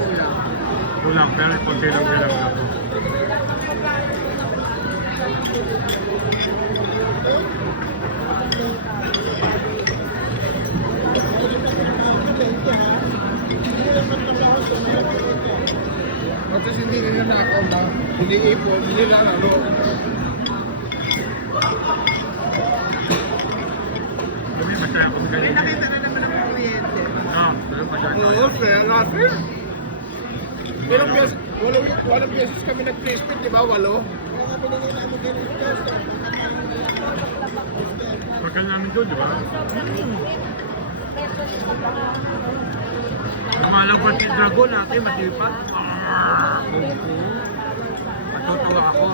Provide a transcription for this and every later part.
Kulang, pero konti lang sila lang. At hindi nila na-account na, hindi ipon, hindi lalaro. Kami masaya kung May ganyan. nakita na naman ang kuryente. Pero masaya Oo, tayo. kaya natin. Walang beses kami nag-placement, di ba? 8. Pagka namin doon, di ba? Lumalabas si Dragon natin, masipag. Matutuwa ako.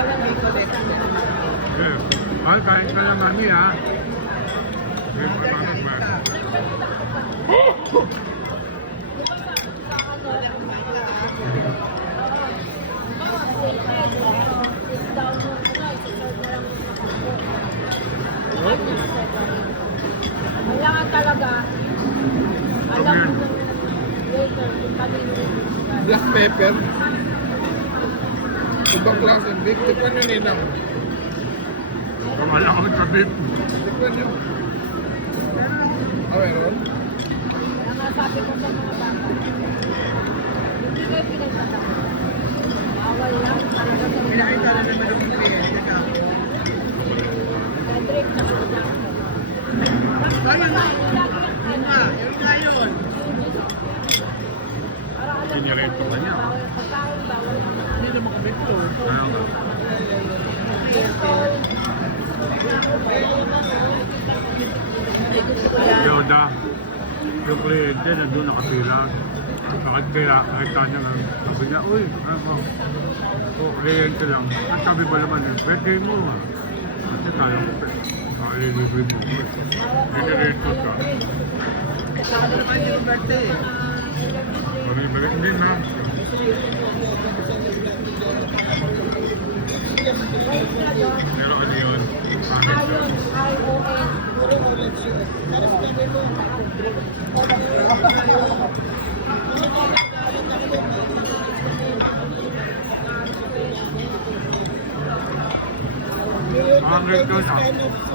May collection. Ay, kain ka lang, mami, ha? Siyempre, mami, Kailangan talaga alam mo yung later kung kanino yung Black pepper. Ibang klase. Big tikman nyo ninang. Kamala kami sa beef. Tikman nyo. Ah, meron? Ang nasabi ko sa mga bata, hindi kayo pinagtatapos. Bawal lang talaga sa May nakita na naman ang kuryente ka. Patrick na sa Ayun nga, yun nga yun. Sinireto ka niya. Pagkain, bawal naman. Hindi naman kami ito. Ano nga? Yoda, yung kliyente nandun nakapila. Bakit kaya nakita niya lang, sabi niya, uy, ano ba? O, kliyente lang. Ang sabi ba naman, pwede mo. Kasi tayo ko, libre mo. Dinireto ka. Ano naman yung birthday? Libre, hindi na. Pero ano yun? Ayon,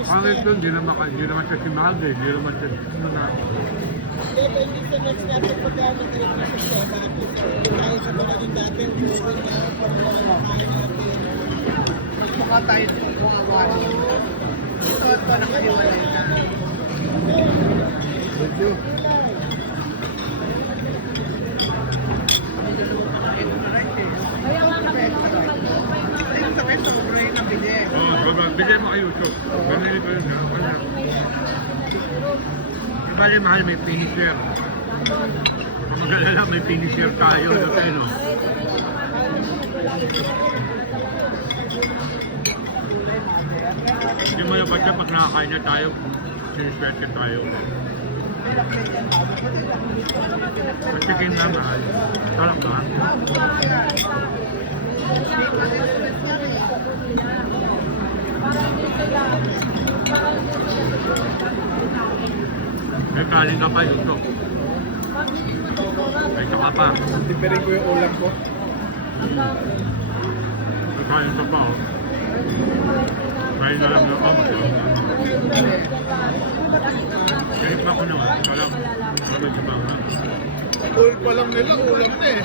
Hanggang doon, hindi naman siya si Magde, hindi naman siya ano na. Mukha tayo itong mga wari. Ito nakahiwalay na. Thank you. Kaya nga kami mga maliit pa yung mga Ayun sa peso, bro, na bili. Bigay mo kay YouTube. Ganun ko yun. Bali mahal may finisher. Kung mag-alala may finisher tayo. No? Hindi mo na ba siya pag nakakain na tayo, siniswerte tayo. Sa chicken lang mahal. Sarap ba? May kanin ka pa YouTube. May saka pa. Tipirin ko yung ulam ko. May kanin ka pa oh. Kain na lang yung Kahit pa ako naman, alam, sabi sa mga. Full pa lang nila, ulam na eh.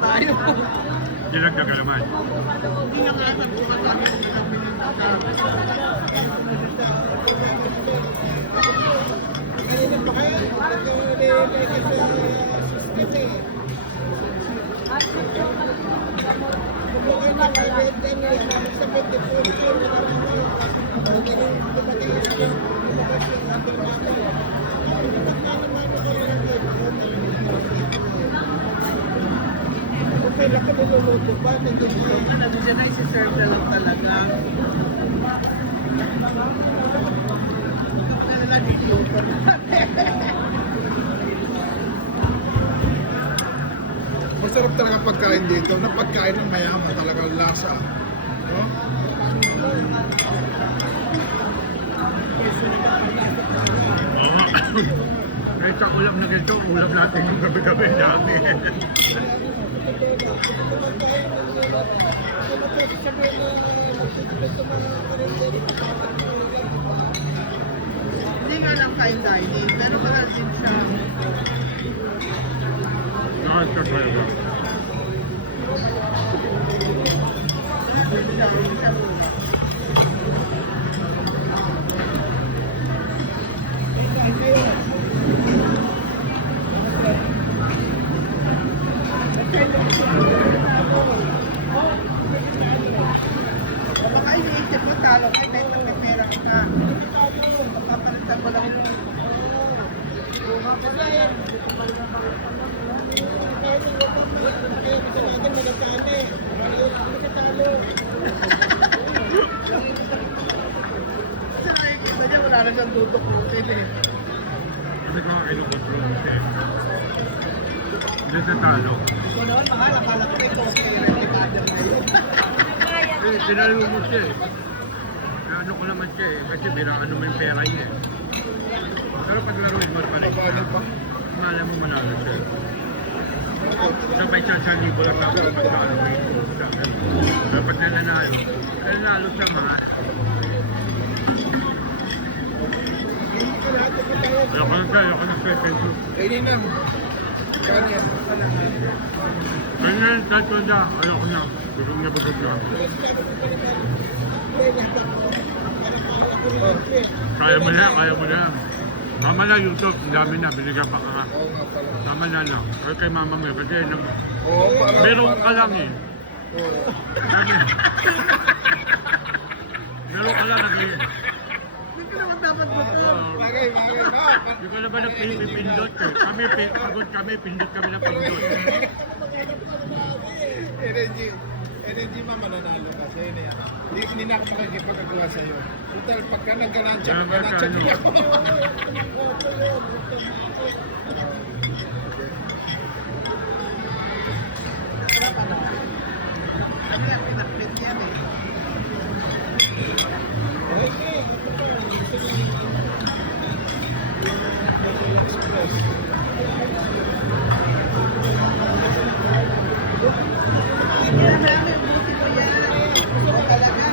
Tayo. Dinagdag ka naman. Hindi na nga nagbukas kami. Thank you. Okay, laki niluluto pa. Hindi mo. Ano dyan ay si-serve na lang talaga. Ano na dito? Masarap talaga pagkain dito. Na pagkain ng mayaman talaga lasa. No? Kahit sa ulam na ganito, ulam natin yung gabi-gabi dami. Hindi nga lang fine dining, pero mahal din siya. Nakasya talaga. Baka iniisip mo talo kay kahit may pera ka. Papalitan mo lang yun. Kasi nakikita niya wala na siyang tutukutin eh. Kasi kung kinukontrol mo siya. Hindi sa talo. Ikaw naman mahal, akala ko ito okay rin kay Madam ngayon. Eh, tinalo mo siya eh. Ano ko naman siya eh. Kasi biraan naman yung pera niya eh. Pero pag laro yung marpanik Paano pa? malay mo manalo siya. Sabay siya sa libo lang ako pag talo may tulog sa akin. Pero pag nanalo siya mahal. Ayoko na second two. Kainin na. Kanin. Ganyan, tatlo na. Ayoko na. Busog na busog na. Kaya mo na, kaya mo na. Mama na YouTube, ang dami na, binigyan pa ka. Oo nga pala. Mama na lang. Ay kay mama mo, kasi Oo, parang... meron ka lang eh. Oo. Meron ka lang nag Hindi ka naman dapat mo to. Bagay. Hindi ko na ba nagpipindot eh. Kami, pagod kami, pindot kami ng pindot. Energy mama nanalo ka sa yun eh. Hindi na ako magkipagagawa sa iyo. Total, pagka nagkanansya, Kaya nga sa ano. Sarap ano? Kami ang pinaklit yan eh. Hindi na namin buti mo yan. O talaga.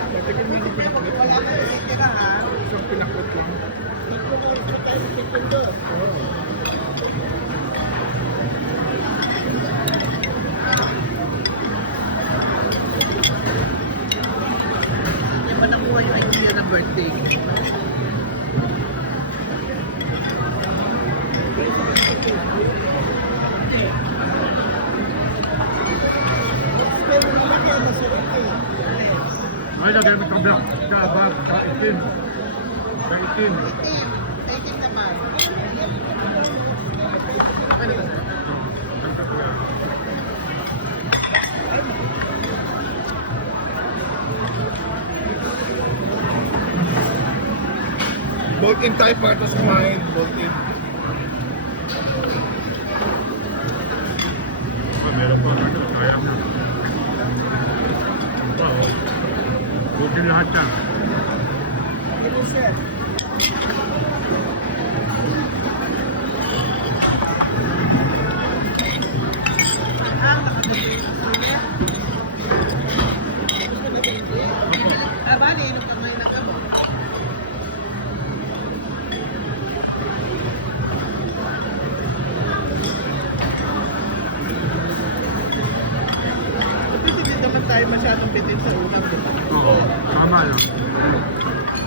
Wala ka titira ha. Yung pinakot ko. Di ba nakuha yung idea ng birthday? Ay, lagay mo itong black sa bag, sa itim. Sa itim. Itim. Itim naman. Ano ba sir? Ganda ko yan. Both in type part of mine, both in. Meron pa ano, sayang na. Wow. Buti lahat yan. Bali, inom ka ngayon ng ano. Kasi hindi naman tayo masyadong bitin sa ulam, di ba? Oo, tama lang.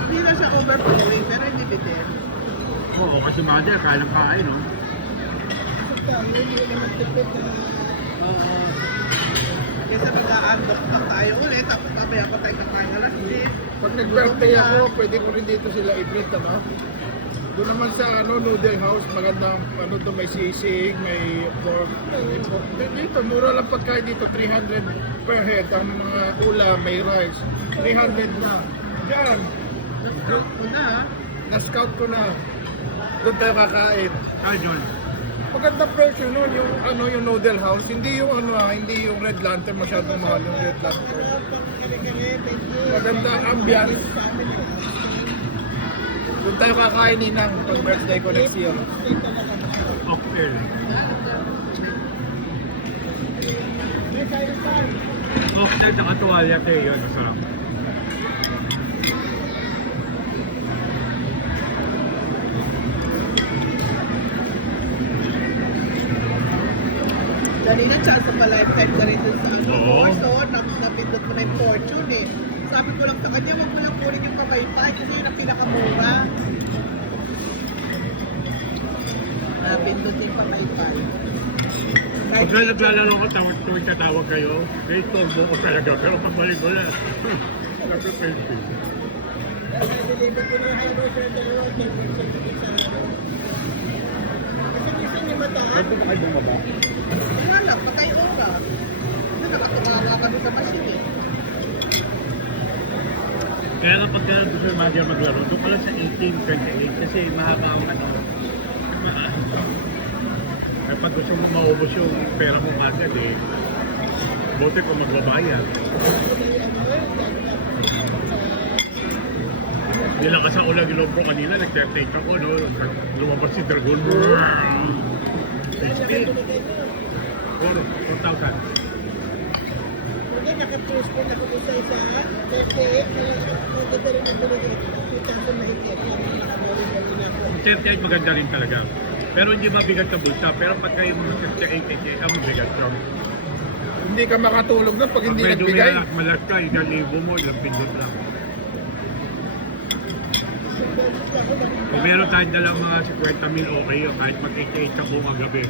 Hindi na siya overflowing, pero hindi bitin. Oo, kasi mother, kaya ng kain, no? Oo. Kesa mag-a-unbox pa tayo ulit, tapos mamaya pa tayo kakain alas 10. Pag nag-birthday ako, pwede ko rin dito sila i-treat, ano? Doon naman sa noodle house, magandang to, may sisig, may pork. Dito, mura lang pagkain dito, 300 per head. Ang mga ulam, may rice, 300 na. Diyan, Joke ko na ha. na-scout ko na. Doon tayo kakain. Ah, John. Magandang presyo nun, yung noodle house, hindi yung hindi yung Red Lantern, masyadong mahal yung Red Lantern. Maganda ang ambiance. Doon tayo kakain ninang pag birthday ko next year. Cocktail. Cocktail sa katuwalya tayo yun. Masarap. Kanina chance pa lifetime ka rin dun sa Oo. napindot mo na yung fortune eh. Sabi ko lang sa kanya, wag mo lang kunin yung pamaypay kasi yun ang pinakamura. Napindot yung pamaypay. Pag naglalaro ko, tuwing tatawag kayo, may torbo ko talaga. Pero pagbalik ko na, nag-pensi. Ito ba kayo bumaba? Wala lang, patay oras. Kasi nakatumawa ka doon sa machine eh. Kaya kapag ka gusto yung mga maglaro, doon pala sa 18-28 kasi mahaba ang ano. Kaya pag gusto mo maubos yung pera mo kagad eh, buti kung magbabayad. Nilakas ang ulang ilonggo kanina, nag-take ako, no? Lumabas si Dragon. 60. 4,000. Hindi, nakapost ko na kung sa isa. Kasi, maganda rin ang binigay. Kita ko na ito. Ang 38 maganda rin talaga. Pero hindi mabigat sa bulsa. Pero pagka yung mga 38, ang mabigat ka. Hindi ka makatulog na pag hindi Pag may nagbigay. dumilalak, malat ka, 1,000 mo, ilang pindot lang. Kung meron tayong dalang mga 50,000, okay yun. Kahit mag-88 ka buong gabi.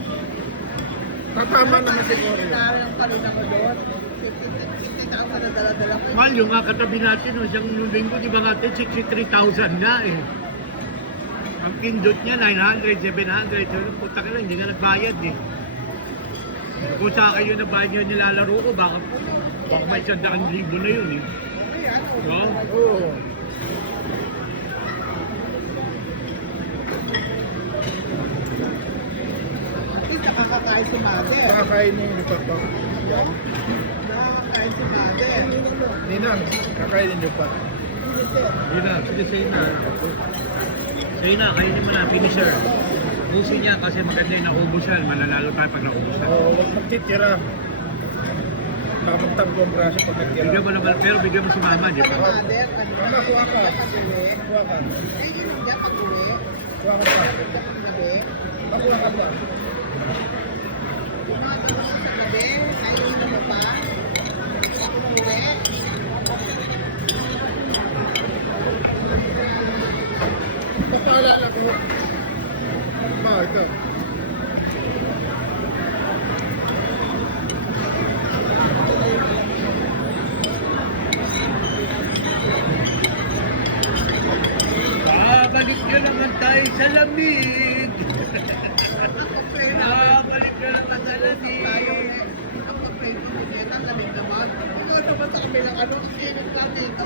Tatama naman siguro yun. Yung kanina ko doon. 50,000 na dala-dala ko. Mahal yung nga katabi natin, no, siyang nung linggo, di ba natin, 63,000 nga eh. Ang pindot niya, 900, 700. So, puta ka lang, hindi nga nagbayad eh. Kung sa akin yung nagbayad yung nilalaro ko, baka may 100,000 na yun eh. No? Oo. At least nakakakain si mother. Nakakain mo yung report ko. Yan. Nakakakain si mother. Ninang, kakainin niyo pa. Yun na, sige sa'yo na. Sa'yo na, kainin mo na, finisher. Puso niya kasi maganda yung naubusan, mananalo tayo pag naubusan. Oo, huwag magtitira. Baka magtampo ang braso pag nagtira. Bigyan mo naman, pero bigyan mo si mama, di Si ba? mother, Mama, kuha ka. pag-uwi. Kuha ka. Eh, yun niya pag-uwi. Kuha ka pa. Pag-gabi. Kuha ka pa. Sa gabi, naiinom mo pa. Pag-uwi. Papaalala ko. Ma, ito. Babalik ka naman tayo sa lamig. Okay na. Babalik ka naman sa lamig. Ako sa play ko, sineta, lamig naman. Ikaw naman sa kabilang ano, sinit lang dito.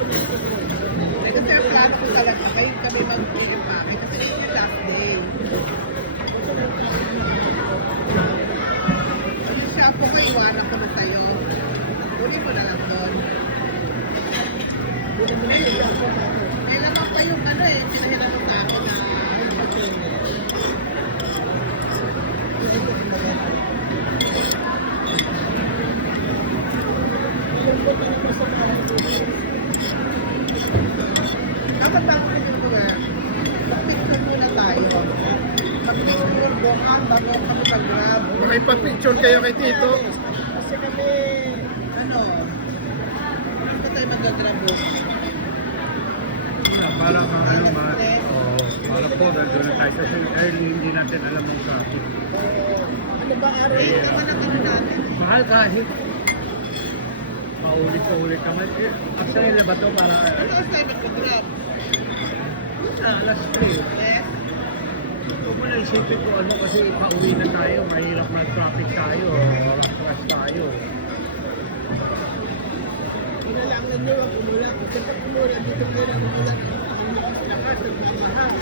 Eh, kasi ang plano ko talaga, kayo kami mag-i-empake kasi ito yung last day. Ano siya po kayo, iwanan ko na sa'yo. Uli mo na lang doon. May naman pa yung ano eh, sinahilan sa akin na dapat bago rin yung mga mag-picture muna tayo. Mag-picture bukan bago kami mag-grab. Makipag-picture kayo kay Tito. Kasi kami, ano, gusto tayo mag-grab bukas. Para kang ano ba? Oo. Para po, nandun na tayo. Kasi early, hindi natin alam ang traffic. Ano ba, Ari? Naman ang ano natin. Mahal kahit paulit-ulit naman. Actually na ba ito para Ano ang tayo mag-grab? alas 3. Yes? Kung mo naisipin ko ano kasi pauwi na tayo, mahirap na traffic tayo, rush tayo. Kailangan nyo ang umulan. Kapag umulan, dito po lang umulan. Ang lakas at mamahal.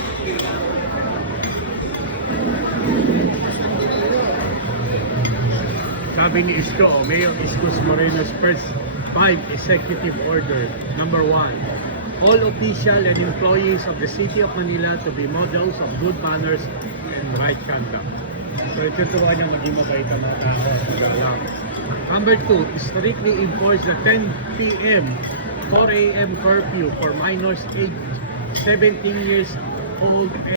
Sabi ni Isko, Mayor Iskos Moreno's first 5 executive order. Number 1, all official and employees of the City of Manila to be models of good manners and right conduct. So ituturuan niya maging mabait ang mga tao. Number 2, strictly enforce the 10 p.m. 4 a.m. curfew for minors aged 17 years old